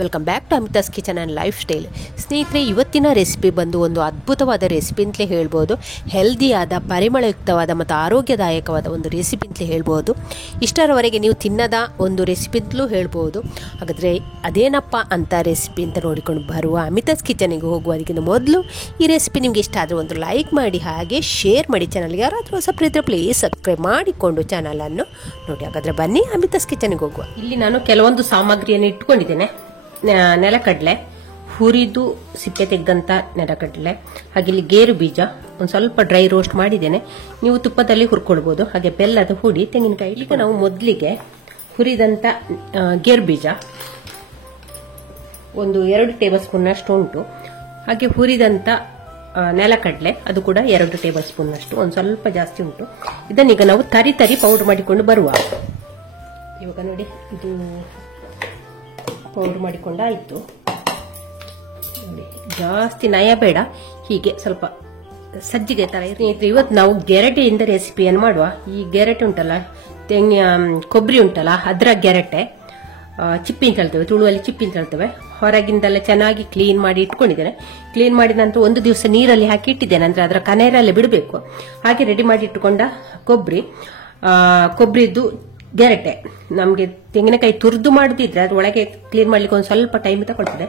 Welcome back to Amita's kitchen and lifestyle. ಸ್ನೇಹಿತರೆ, ಇವತ್ತಿನ recipe ಬಂದು ಒಂದು ಅದ್ಭುತವಾದ ರೆಸಿಪಿ ಅಂತಲೇ ಹೇಳ್ಬೋದು. ಹೆಲ್ದಿಯಾದ, ಪರಿಮಳಯುಕ್ತವಾದ ಮತ್ತು ಆರೋಗ್ಯದಾಯಕವಾದ ಒಂದು ರೆಸಿಪಿ ಅಂತಲೇ ಹೇಳ್ಬೋದು. ಇಷ್ಟರವರೆಗೆ ನೀವು ತಿನ್ನದ ಒಂದು ರೆಸಿಪಿ ಅಂತಲೂ ಹೇಳ್ಬೋದು. ಹಾಗಾದರೆ ಅದೇನಪ್ಪ ಅಂತ ರೆಸಿಪಿ ಅಂತ ನೋಡಿಕೊಂಡು ಬರುವ ಅಮಿತಾಸ್ ಕಿಚನಿಗೆ ಹೋಗುವುದಕ್ಕಿಂತ ಮೊದಲು ಈ ರೆಸಿಪಿ ನಿಮಗೆ ಇಷ್ಟ ಆದರೆ ಒಂದು ಲೈಕ್ ಮಾಡಿ, ಹಾಗೆ ಶೇರ್ ಮಾಡಿ. ಚಾನಲ್ಗೆ ಯಾರಾದರೂ ಹೊಸಬ್ರು ಇದ್ದರೆ ಪ್ಲೀಸ್ ಸಬ್ಸ್ಕ್ರೈಬ್ ಮಾಡಿಕೊಂಡು ಚಾನಲನ್ನು ನೋಡಿ. ಹಾಗಾದರೆ ಬನ್ನಿ ಅಮಿತಾಸ್ ಕಿಚನಿಗೆ ಹೋಗುವ. ಇಲ್ಲಿ ನಾನು ಕೆಲವೊಂದು ಸಾಮಗ್ರಿಯನ್ನು ಇಟ್ಕೊಂಡಿದ್ದೇನೆ. ನೆಲಕಡಲೆ, ಹುರಿದು ಸಿಪ್ಪೆ ತೆಗೆದಂತ ನೆಲಕಡಲೆ, ಹಾಗೆ ಇಲ್ಲಿ ಗೇರು ಬೀಜ ಒಂದು ಸ್ವಲ್ಪ ಡ್ರೈ ರೋಸ್ಟ್ ಮಾಡಿದ್ದೇನೆ. ನೀವು ತುಪ್ಪದಲ್ಲಿ ಹುರ್ಕೊಳ್ಬಹುದು. ಹಾಗೆ ಬೆಲ್ಲದ ಹುಡಿ, ತೆಂಗಿನಕಾಯಿ. ಈಗ ನಾವು ಮೊದಲಿಗೆ ಹುರಿದಂತ ಗೇರು ಬೀಜ ಒಂದು 2 ಟೇಬಲ್ ಸ್ಪೂನ್ ಅಷ್ಟು ಉಂಟು. ಹಾಗೆ ಹುರಿದಂತ ನೆಲಕಡಲೆ ಅದು ಕೂಡ 2 ಟೇಬಲ್ ಸ್ಪೂನ್ ಅಷ್ಟು, ಒಂದು ಸ್ವಲ್ಪ ಜಾಸ್ತಿ ಉಂಟು. ಇದನ್ನೀಗ ನಾವು ತರಿ ಪೌಡರ್ ಮಾಡಿಕೊಂಡು ಬರುವ. ಇವಾಗ ನೋಡಿ, ಇದು ಪೌಡರ್ ಮಾಡಿಕೊಂಡಾಯ್ತು. ನೋಡಿ, ಜಾಸ್ತಿ ನಯ ಬೇಡ, ಹೀಗೆ ಸ್ವಲ್ಪ ಸಜ್ಜಿಗೆ ತರ. ಇವತ್ತು ನಾವು ಗೆರಟೆಯಿಂದ ರೆಸಿಪಿಯನ್ನು ಮಾಡುವ. ಈ ಗೆರಟೆ ಉಂಟಲ್ಲ, ಕೊಬ್ಬರಿ ಉಂಟಲ್ಲ, ಅದರ ಗೆರಟೆ ಚಿಪ್ಪಿನ ತಳ್ತೇವೆ, ತುಳುವಲ್ಲಿ ಚಿಪ್ಪಿನ ತಳ್ತೇವೆ. ಹೊರಗಿಂದೆಲ್ಲ ಚೆನ್ನಾಗಿ ಕ್ಲೀನ್ ಮಾಡಿ ಇಟ್ಕೊಂಡಿದ್ದೇನೆ. ಕ್ಲೀನ್ ಮಾಡಿದ ನಂತರ ಒಂದು ದಿವಸ ನೀರಲ್ಲಿ ಹಾಕಿ ಇಟ್ಟಿದ್ದೇನೆ, ಅಂದ್ರೆ ಅದರ ಕನೇರಲ್ಲೇ ಬಿಡಬೇಕು. ಹಾಗೆ ರೆಡಿ ಮಾಡಿ ಇಟ್ಟುಕೊಂಡ ಕೊಬ್ಬರಿದ್ದು ಗೆರಟೆ. ನಮಗೆ ತೆಂಗಿನಕಾಯಿ ತುರಿದು ಮಾಡುದಿದ್ರೆ ಅದು ಒಳಗೆ ಕ್ಲೀನ್ ಮಾಡ್ಲಿಕ್ಕೆ ಒಂದು ಸ್ವಲ್ಪ ಟೈಮ್ ತಗೊಳ್ತದೆ.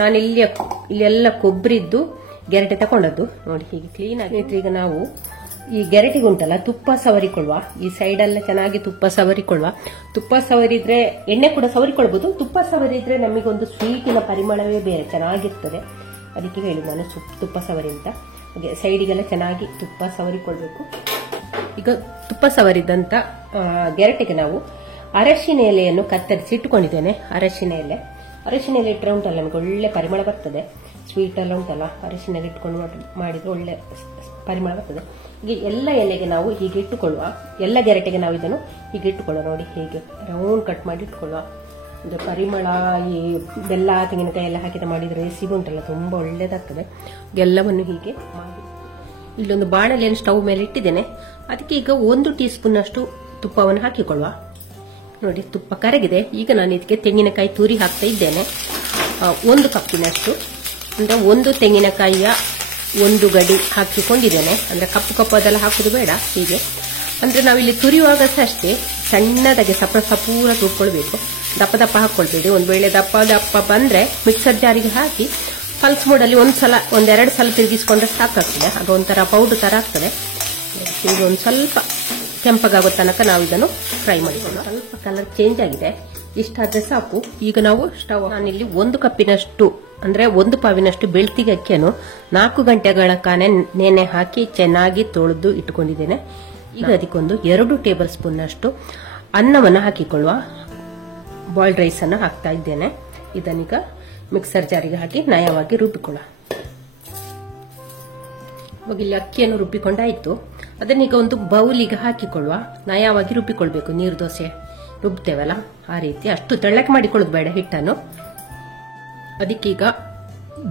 ನಾನು ಇಲ್ಲೆಲ್ಲ ಕೊಬ್ಬರಿದ್ದು ಗೆರಟೆ ತಗೊಂಡದ್ದು. ನೋಡಿ, ಹೀಗೆ ಕ್ಲೀನ್ ಆಗಿ. ಈಗ ನಾವು ಈ ಗೆರಟಿಗೆ ಉಂಟಲ್ಲ, ತುಪ್ಪ ಸವರಿಕೊಳ್ಳುವ. ಈ ಸೈಡ್ ಎಲ್ಲ ಚೆನ್ನಾಗಿ ತುಪ್ಪ ಸವರಿಕೊಳ್ಳುವ. ತುಪ್ಪ ಸವರಿದ್ರೆ ಎಣ್ಣೆ ಕೂಡ ಸವರಿಕೊಳ್ಬಹುದು. ತುಪ್ಪ ಸವರಿದ್ರೆ ನಮಗೊಂದು ಸ್ವೀಟಿನ ಪರಿಮಳವೇ ಬೇರೆ, ಚೆನ್ನಾಗಿರ್ತದೆ. ಅದಕ್ಕೆ ಹೇಳಿ ನಾನು ತುಪ್ಪ ಸವರಿ ಅಂತ. ಹಾಗೆ ಸೈಡಿಗೆಲ್ಲ ಚೆನ್ನಾಗಿ ತುಪ್ಪ ಸವರಿಕೊಳ್ಬೇಕು. ಈಗ ತುಪ್ಪ ಸವರಿದಂತ ಗೆರಟೆಗೆ ನಾವು ಅರಶಿನ ಎಲೆಯನ್ನು ಕತ್ತರಿಸಿ ಇಟ್ಟುಕೊಂಡಿದ್ದೇನೆ. ಅರಶಿನ ಎಲೆ ಇಟ್ಟರೆ ಉಂಟಲ್ಲ, ನಮಗೆ ಒಳ್ಳೆ ಪರಿಮಳ ಬರ್ತದೆ. ಸ್ವೀಟ್ ಎಲ್ಲ ಉಂಟಲ್ಲ, ಅರಶಿನ ಎಲೆ ಇಟ್ಕೊಂಡು ಮಾಡಿದ್ರೆ ಒಳ್ಳೆ ಪರಿಮಳ ಬರ್ತದೆ. ಈಗ ಎಲ್ಲ ಎಲೆಗೆ ನಾವು ಹೀಗೆ ಇಟ್ಟುಕೊಳ್ಳುವ. ಎಲ್ಲ ಗೆರಟೆಗೆ ನಾವು ಇದನ್ನು ಹೀಗೆ ಇಟ್ಟುಕೊಳ್ಳುವ. ನೋಡಿ, ಹೀಗೆ ರೌಂಡ್ ಕಟ್ ಮಾಡಿ ಇಟ್ಕೊಳ್ಳುವ. ಒಂದು ಪರಿಮಳ, ಈ ಬೆಲ್ಲ ತೆಂಗಿನಕಾಯಿ ಎಲ್ಲ ಹಾಕಿದ ಮಾಡಿದ್ರೆ ರೆಸಿಪಿ ಉಂಟಲ್ಲ, ತುಂಬಾ ಒಳ್ಳೇದಾಗ್ತದೆ. ಎಲ್ಲವನ್ನು ಹೀಗೆ ಮಾಡಿ ಇಲ್ಲೊಂದು ಬಾಣಲೆಯನ್ನು ಸ್ಟವ್ ಮೇಲೆ ಇಟ್ಟಿದ್ದೇನೆ. ಅದಕ್ಕೆ ಈಗ 1 ಟೀ ಸ್ಪೂನ್ ಅಷ್ಟು ತುಪ್ಪವನ್ನು ಹಾಕಿಕೊಳ್ಳುವ. ನೋಡಿ, ತುಪ್ಪ ಕರಗಿದೆ. ಈಗ ನಾನು ಇದಕ್ಕೆ ತೆಂಗಿನಕಾಯಿ ತುರಿ ಹಾಕ್ತಾ ಇದ್ದೇನೆ. 1 ಕಪ್ಪಿನಷ್ಟು, ಅಂದ್ರೆ 1 ತೆಂಗಿನಕಾಯಿಯ 1 ಗಡಿ ಹಾಕಿಕೊಂಡಿದ್ದೇನೆ. ಅಂದ್ರೆ ಕಪ್ಪು ಅದೆಲ್ಲ ಹಾಕುದು ಬೇಡ. ಹೀಗೆ ಅಂದ್ರೆ ನಾವಿಲ್ಲಿ ತುರಿಯುವಾಗ ಅಷ್ಟೇ ಸಣ್ಣದಾಗಿ ಸಪೂರ ತುರ್ಕೊಳ್ಬೇಕು. ದಪ್ಪ ಹಾಕೊಳ್ಬೇಡಿ. ಒಂದ್ ವೇಳೆ ದಪ್ಪ ಬಂದ್ರೆ ಮಿಕ್ಸರ್ ಜಾರಿಗೆ ಹಾಕಿ ಪಲ್ಸ್ ಮೋಡಲ್ಲಿ 1-2 ಸಲ ತಿರುಗಿಸ್ಕೊಂಡ್ರೆ ಸಾಕಾಗ್ತದೆ. ಆಗ ಒಂಥರ ಪೌಡರ್ ತರ ಆಗ್ತದೆ. ಈಗ ಒಂದು ಸ್ವಲ್ಪ ಕೆಂಪಗಾಗೋ ತನಕ ನಾವು ಇದನ್ನು ಫ್ರೈ ಮಾಡಿಕೊಂಡು, ಸ್ವಲ್ಪ ಕಲರ್ ಚೇಂಜ್ ಆಗಿದೆ, ಇಷ್ಟಾದ್ರೆ ಸಾಕು. ಈಗ ನಾವು ಸ್ಟವ್, ನಾನಿಲ್ಲಿ 1 ಕಪ್ಪಿನಷ್ಟು ಅಂದ್ರೆ 1 ಪಾವಿನಷ್ಟು ಬೆಳ್ತಿಗೆ ಅಕ್ಕಿಯನ್ನು 4 ಗಂಟೆಗಳ ಕಾಲ ನೆನೆ ಹಾಕಿ ಚೆನ್ನಾಗಿ ತೊಳೆದು ಇಟ್ಟುಕೊಂಡಿದ್ದೇನೆ. ಈಗ ಅದಕ್ಕೊಂದು 2 ಟೇಬಲ್ ಸ್ಪೂನ್ ಅಷ್ಟು ಅನ್ನವನ್ನು ಹಾಕಿಕೊಳ್ಳುವ. ಬಾಯ್ಲ್ಡ್ ರೈಸ್ ಅನ್ನು ಹಾಕ್ತಾ ಇದ್ದೇನೆ. ಇದನ್ನೀಗ ಮಿಕ್ಸರ್ ಜಾರಿಗೆ ಹಾಕಿ ನಯವಾಗಿ ರುಬ್ಬಿಕೊಳ್ಳುವ. ಇವಾಗ ಇಲ್ಲಿ ಅಕ್ಕಿಯನ್ನು ರುಬ್ಬಿಕೊಂಡಾಯ್ತು. ಅದನ್ನೀಗ ಒಂದು ಬೌಲಿಗೆ ಹಾಕಿಕೊಳ್ಳುವ. ನಯವಾಗಿ ರುಬ್ಬಿಕೊಳ್ಬೇಕು. ನೀರು ದೋಸೆ ರುಬ್ತೇವಲ್ಲ ಆ ರೀತಿ. ಅಷ್ಟು ತೆಳ್ಳಕ್ಕೆ ಮಾಡಿಕೊಳ್ಳೋದು ಬೇಡ ಹಿಟ್ಟನ್ನು. ಅದಕ್ಕೀಗ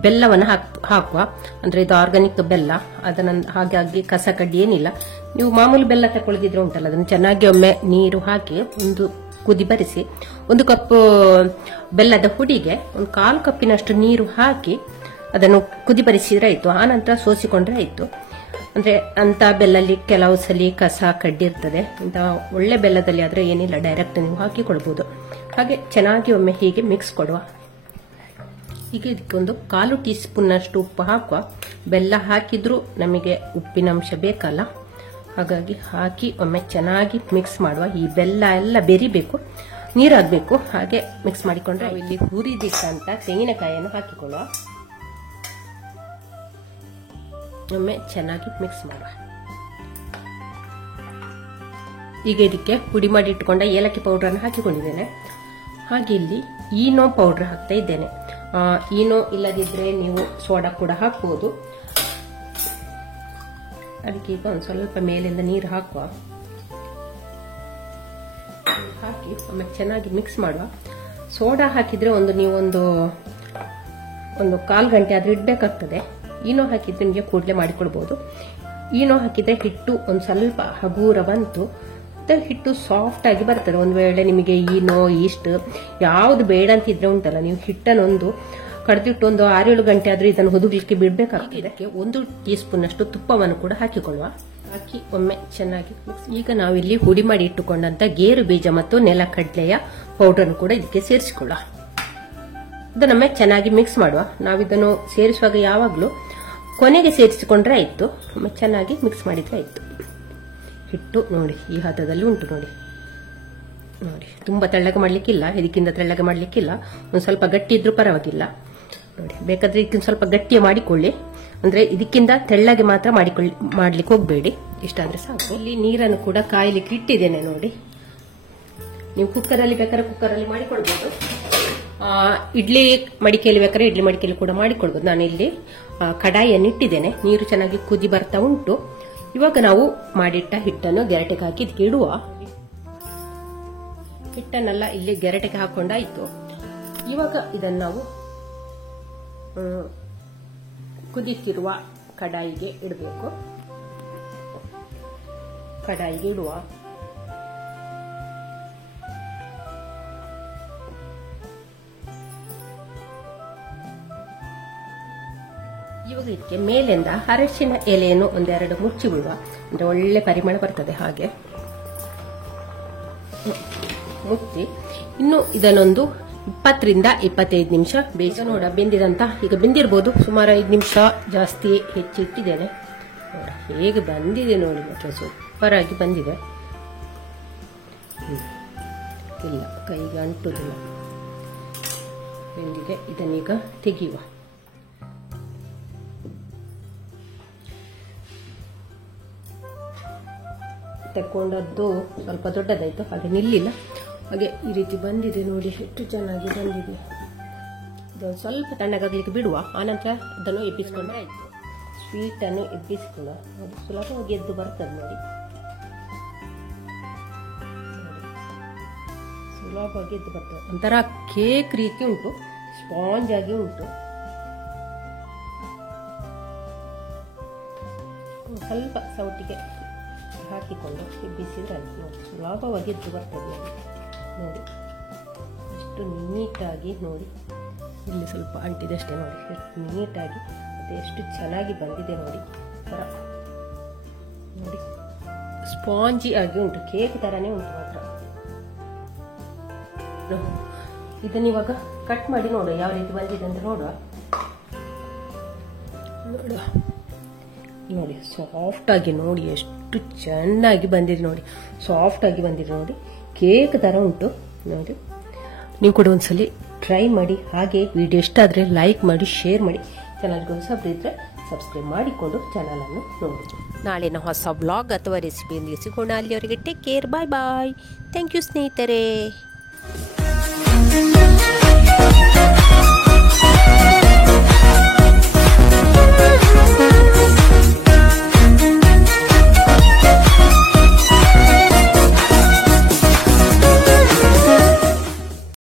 ಬೆಲ್ಲವನ್ನು ಹಾಕುವ. ಅಂದ್ರೆ ಇದು ಆರ್ಗಾನಿಕ್ ಬೆಲ್ಲ. ಅದನ್ನ ಹಾಗಾಗಿ ಕಸ ಕಡ್ಡಿ ಏನಿಲ್ಲ. ನೀವು ಮಾಮೂಲಿ ಬೆಲ್ಲ ತಗೊಳ್ದಿದ್ರೆ ಉಂಟಲ್ಲ, ಅದನ್ನು ಚೆನ್ನಾಗಿ ಒಮ್ಮೆ ನೀರು ಹಾಕಿ ಒಂದು ಕುದಿ ಬರಿಸಿ 1 ಕಪ್ ಬೆಲ್ಲದ ಹುಡಿಗೆ 1/4 ಕಪ್ಪಿನಷ್ಟು ನೀರು ಹಾಕಿ ಅದನ್ನು ಕುದಿ ಬರಿಸಿದ್ರೆ ಆಯ್ತು. ಆ ನಂತರ ಸೋಸಿಕೊಂಡ್ರೆ ಆಯ್ತು. ಅಂದ್ರೆ ಅಂತ ಬೆಲ್ಲಲ್ಲಿ ಕೆಲವು ಸಲ ಕಸ ಕಡ್ಡಿ ಇರ್ತದೆ. ಅಂತ ಒಳ್ಳೆ ಬೆಲ್ಲದಲ್ಲಿ ಆದ್ರೆ ಏನಿಲ್ಲ, ಡೈರೆಕ್ಟ್ ನೀವು ಹಾಕಿಕೊಳ್ಬಹುದು. ಹಾಗೆ ಚೆನ್ನಾಗಿ ಒಮ್ಮೆ ಹೀಗೆ ಮಿಕ್ಸ್ ಕೊಡುವ. ಈಗ ಇದಕ್ಕೊಂದು 1/4 ಟೀ ಸ್ಪೂನ್ ಅಷ್ಟು ಉಪ್ಪು ಹಾಕುವ. ಬೆಲ್ಲ ಹಾಕಿದ್ರೂ ನಮಗೆ ಉಪ್ಪಿನಂಶ ಬೇಕಲ್ಲ, ಹಾಗಾಗಿ ಹಾಕಿ ಒಮ್ಮೆ ಚೆನ್ನಾಗಿ ಮಿಕ್ಸ್ ಮಾಡುವ. ಈ ಬೆಲ್ಲ ಎಲ್ಲ ಬೆರಿಬೇಕು, ನೀರಾಗಬೇಕು. ಹಾಗೆ ಮಿಕ್ಸ್ ಮಾಡಿಕೊಂಡ್ರೆ ಇಲ್ಲಿ ಹುರಿದಿಟ್ಟಂತ ತೆಂಗಿನಕಾಯಿಯನ್ನು ಹಾಕಿಕೊಳ್ಳುವ. ಒಮ್ಮೆ ಚೆನ್ನಾಗಿ ಮಿಕ್ಸ್ ಮಾಡುವ. ಈಗ ಇದಕ್ಕೆ ಪುಡಿ ಮಾಡಿ ಇಟ್ಟುಕೊಂಡ ಏಲಕ್ಕಿ ಪೌಡರ್ ಅನ್ನು ಹಾಕಿಕೊಂಡಿದ್ದೇನೆ. ಹಾಗೆ ಇಲ್ಲಿ ಈನೋ ಪೌಡರ್ ಹಾಕ್ತಾ ಇದ್ದೇನೆ. ಈನೋ ಇಲ್ಲದಿದ್ರೆ ನೀವು ಸೋಡಾ ಕೂಡ ಹಾಕಬಹುದು. ಅದಕ್ಕೆ ಈಗ ಒಂದು ಸ್ವಲ್ಪ ಮೇಲಿಂದ ನೀರು ಹಾಕುವ. ಹಾಕಿ ಒಮ್ಮೆ ಚೆನ್ನಾಗಿ ಮಿಕ್ಸ್ ಮಾಡುವ. ಸೋಡಾ ಹಾಕಿದ್ರೆ ನೀವು ಒಂದು 1/4 ಗಂಟೆ ಆದ್ರೂ ಇಡ್ಬೇಕಾಗ್ತದೆ. ಈನೋ ಹಾಕಿದ್ರೆ ನಿಮಗೆ ಕೂಡಲೇ ಮಾಡಿಕೊಳ್ಬಹುದು. ಈನೋ ಹಾಕಿದ್ರೆ ಹಿಟ್ಟು ಒಂದು ಸ್ವಲ್ಪ ಹಗೂರ ಬಂತು ಹಿಟ್ಟು ಸಾಫ್ಟ್ ಆಗಿ ಬರ್ತದೆ. ಒಂದು ವೇಳೆ ನಿಮಗೆ ಈನೋ ಈಸ್ಟ್ ಯಾವ್ದು ಬೇಡ ಅಂತಿದ್ರೆ ಉಂಟಲ್ಲ, ನೀವು ಹಿಟ್ಟನ್ನೊಂದು ಕಡ್ದಿಟ್ಟು ಒಂದು 6-7 ಗಂಟೆ ಆದ್ರೂ ಇದನ್ನು ಹುದುಗ್ಲಿಕ್ಕೆ ಬಿಡ್ಬೇಕಾಗ್ತದೆ. ಇದಕ್ಕೆ 1 ಟೀ ಸ್ಪೂನ್ ಅಷ್ಟು ತುಪ್ಪವನ್ನು ಕೂಡ ಹಾಕಿಕೊಳ್ಳುವ. ಹಾಕಿ ಒಮ್ಮೆ ಚೆನ್ನಾಗಿ ಈಗ ನಾವಿಲ್ಲಿ ಹುಡಿ ಮಾಡಿ ಇಟ್ಟುಕೊಂಡಂತ ಗೇರು ಬೀಜ ಮತ್ತು ನೆಲಕಡಲೆಯ ಪೌಡರ್ ಕೂಡ ಇದಕ್ಕೆ ಸೇರಿಸಿಕೊಳ್ಳುವ. ಇದನ್ನೊಮ್ಮೆ ಚೆನ್ನಾಗಿ ಮಿಕ್ಸ್ ಮಾಡುವ. ನಾವಿದನ್ನು ಸೇರಿಸುವಾಗ ಯಾವಾಗಲೂ ಕೊನೆಗೆ ಸೇರಿಸಿಕೊಂಡ್ರೆ ಆಯ್ತು. ಒಮ್ಮೆ ಚೆನ್ನಾಗಿ ಮಿಕ್ಸ್ ಮಾಡಿದ್ರೆ ಆಯ್ತು. ಹಿಟ್ಟು ನೋಡಿ ಈ ಹದದಲ್ಲಿ ಉಂಟು ನೋಡಿ. ನೋಡಿ ತುಂಬಾ ತೆಳ್ಳಗೆ ಮಾಡ್ಲಿಕ್ಕಿಲ್ಲ, ಇದಕ್ಕಿಂತ ತೆಳ್ಳಗೆ ಮಾಡ್ಲಿಕ್ಕಿಲ್ಲ. ಒಂದು ಸ್ವಲ್ಪ ಗಟ್ಟಿ ಇದ್ರೂ ಪರವಾಗಿಲ್ಲ. ನೋಡಿ ಬೇಕಾದ್ರೆ ಇದಕ್ಕಿಂತ ಸ್ವಲ್ಪ ಗಟ್ಟಿಯ ಮಾಡಿಕೊಳ್ಳಿ, ಅಂದ್ರೆ ಇದಕ್ಕಿಂತ ತೆಳ್ಳಗೆ ಮಾತ್ರ ಮಾಡ್ಲಿಕ್ಕೆ ಹೋಗ್ಬೇಡಿ. ಇಷ್ಟಾದ್ರೆ ಸಾಕು. ಇಲ್ಲಿ ನೀರನ್ನು ಕೂಡ ಕಾಯ್ಲಿಕ್ಕೆ ಇಟ್ಟಿದ್ದೇನೆ ನೋಡಿ. ನೀವು ಕುಕ್ಕರಲ್ಲಿ ಬೇಕಾದ್ರೆ ಕುಕ್ಕರಲ್ಲಿ ಮಾಡಿಕೊಳ್ಬಹುದು. ಇಡ್ಲಿ ಮಡಿಕೆಯಲ್ಲಿ ಬೇಕಾದ್ರೆ ಇಡ್ಲಿ ಮಡಿಕೆಯಲ್ಲಿ ಕೂಡ ಮಾಡಿಕೊಳ್ಬಹುದು. ನಾನು ಇಲ್ಲಿ ಕಡಾಯಿಯನ್ನು ಇಟ್ಟಿದ್ದೇನೆ. ನೀರು ಚೆನ್ನಾಗಿ ಕುದಿ ಬರ್ತಾ ಉಂಟು. ಇವಾಗ ನಾವು ಮಾಡಿಟ್ಟ ಹಿಟ್ಟನ್ನು ಗೆರಟೆಗೆ ಹಾಕಿ ಇದಕ್ಕೆ ಇಡುವ. ಹಿಟ್ಟನ್ನೆಲ್ಲ ಇಲ್ಲಿ ಗೆರಟೆಗೆ ಹಾಕೊಂಡಾಯ್ತು. ಇವಾಗ ಇದನ್ನು ನಾವು ಕುದಿತಿರುವ ಕಡಾಯಿಗೆ ಇಡಬೇಕು. ಕಡಾಯಿಗೆ ಇಡುವ. ಇವಾಗ ಇದಕ್ಕೆ ಮೇಲಿಂದ ಅರಶಿನ ಎಲೆಯನ್ನು 1-2 ಮುಚ್ಚಿ ಬಿಡುವ. ಅಂದ್ರೆ ಒಳ್ಳೆ ಪರಿಮಳ ಬರ್ತದೆ. ಹಾಗೆ ಮುಚ್ಚಿ ಇನ್ನು ಇದನ್ನೊಂದು 20ರಿಂದ 25 ನಿಮಿಷ ಬೇಯಿಸಿ ನೋಡ. ಬೆಂದಿದಂತ ಈಗ ಬೆಂದಿರ್ಬೋದು. ಸುಮಾರು 5 ನಿಮಿಷ ಜಾಸ್ತಿ ಹೆಚ್ಚಿಟ್ಟಿದ್ದೇನೆ. ಹೇಗೆ ಬಂದಿದೆ ನೋಡಿ, ಮಾತ್ರ ಸೂಪರ್ ಆಗಿ ಬಂದಿದೆ. ಇಲ್ಲ ಕೈಗೆ ಅಂಟುದಿಲ್ಲ, ಬೆಂದಿದೆ. ಇದನ್ನೀಗ ತೆಗೆಯುವ. ತೆಕ್ಕೊಂಡದ್ದು ಸ್ವಲ್ಪ ದೊಡ್ಡದಾಯ್ತು, ಹಾಗೆ ನಿಲ್ಲಿಲ್ಲ. ಹಾಗೆ ಈ ರೀತಿ ಬಂದಿದೆ ನೋಡಿ, ಎಷ್ಟು ಚೆನ್ನಾಗಿ ಬಂದಿದೆ. ಇದೊಂದು ಸ್ವಲ್ಪ ತಣ್ಣಗಾಗ್ಲಿಕ್ಕೆ ಬಿಡುವ. ಆನಂತರ ಅದನ್ನು ಎಬ್ಬಿಸ್ಕೊಂಡ್ರೆ ಆಯ್ತು. ಸ್ವೀಟ್ ಅನ್ನು ಎಬ್ಬಿಸಿಕೊಳ್ಳುವ. ಅದು ಸುಲಭವಾಗಿ ಎದ್ದು ಬರ್ತದೆ ನೋಡಿ. ಸುಲಭವಾಗಿ ಎದ್ದು ಬರ್ತದೆ. ಒಂಥರ ಕೇಕ್ ರೀತಿ ಉಂಟು, ಸ್ಪಾಂಜ್ ಆಗಿ ಉಂಟು. ಸ್ವಲ್ಪ ಸೌಟಿಗೆ ಹಾಕಿಕೊಂಡು ಎಬ್ಬಿಸಿದ್ರೆ ನೋಡಿ, ಸುಲಭವಾಗಿ ಎದ್ದು ಬರ್ತದೆ ನೋಡಿ. ಎಷ್ಟು ನೀಟಾಗಿ ನೋಡಿ, ಇಲ್ಲಿ ಸ್ವಲ್ಪ ಅಂಟಿದೆ ಅಷ್ಟೇ ನೋಡಿ. ಎಷ್ಟು ನೀಟಾಗಿ ಮತ್ತೆ ಎಷ್ಟು ಚೆನ್ನಾಗಿ ಬಂದಿದೆ ನೋಡಿ. ನೋಡಿ ಸ್ಪಾಂಜಿ ಆಗಿ ಉಂಟು, ಕೇಕ್ ತರನೇ ಉಂಟು ಮಾತ್ರ. ಇದನ್ನ ಇವಾಗ ಕಟ್ ಮಾಡಿ ನೋಡುವ ಯಾವ ರೀತಿ ಬಂದಿದೆ ಅಂತ ನೋಡುವ. ನೋಡಿ ಸಾಫ್ಟ್ ಆಗಿ ನೋಡಿ, ಎಷ್ಟು ಚೆನ್ನಾಗಿ ಬಂದಿದೆ ನೋಡಿ. ಸಾಫ್ಟ್ ಆಗಿ ಬಂದಿದೆ ನೋಡಿ, ಕೇಕ್ ತರ ಉಂಟು ನೋಡಿ. ನೀವು ಕೂಡ ಒಂದ್ಸಲಿ ಟ್ರೈ ಮಾಡಿ. ಹಾಗೆ ವಿಡಿಯೋ ಇಷ್ಟ ಆದ್ರೆ ಲೈಕ್ ಮಾಡಿ, ಶೇರ್ ಮಾಡಿ. ಚಾನಲ್ಗೆ ಹೊಸಬ್ರಿದ್ರೆ ಸಬ್ಸ್ಕ್ರೈಬ್ ಮಾಡಿಕೊಂಡು ಚಾನಲ್ ಅನ್ನು ನೋಡಿ. ನಾಳಿನ ಹೊಸ ವ್ಲಾಗ್ ಅಥವಾ ರೆಸಿಪಿಯೊಂದಿಗೆ ಸಿಗೋಣ. ಅಲ್ಲಿವರೆಗೆ take care, bye bye. Thank you ಸ್ನೇಹಿತರೆ.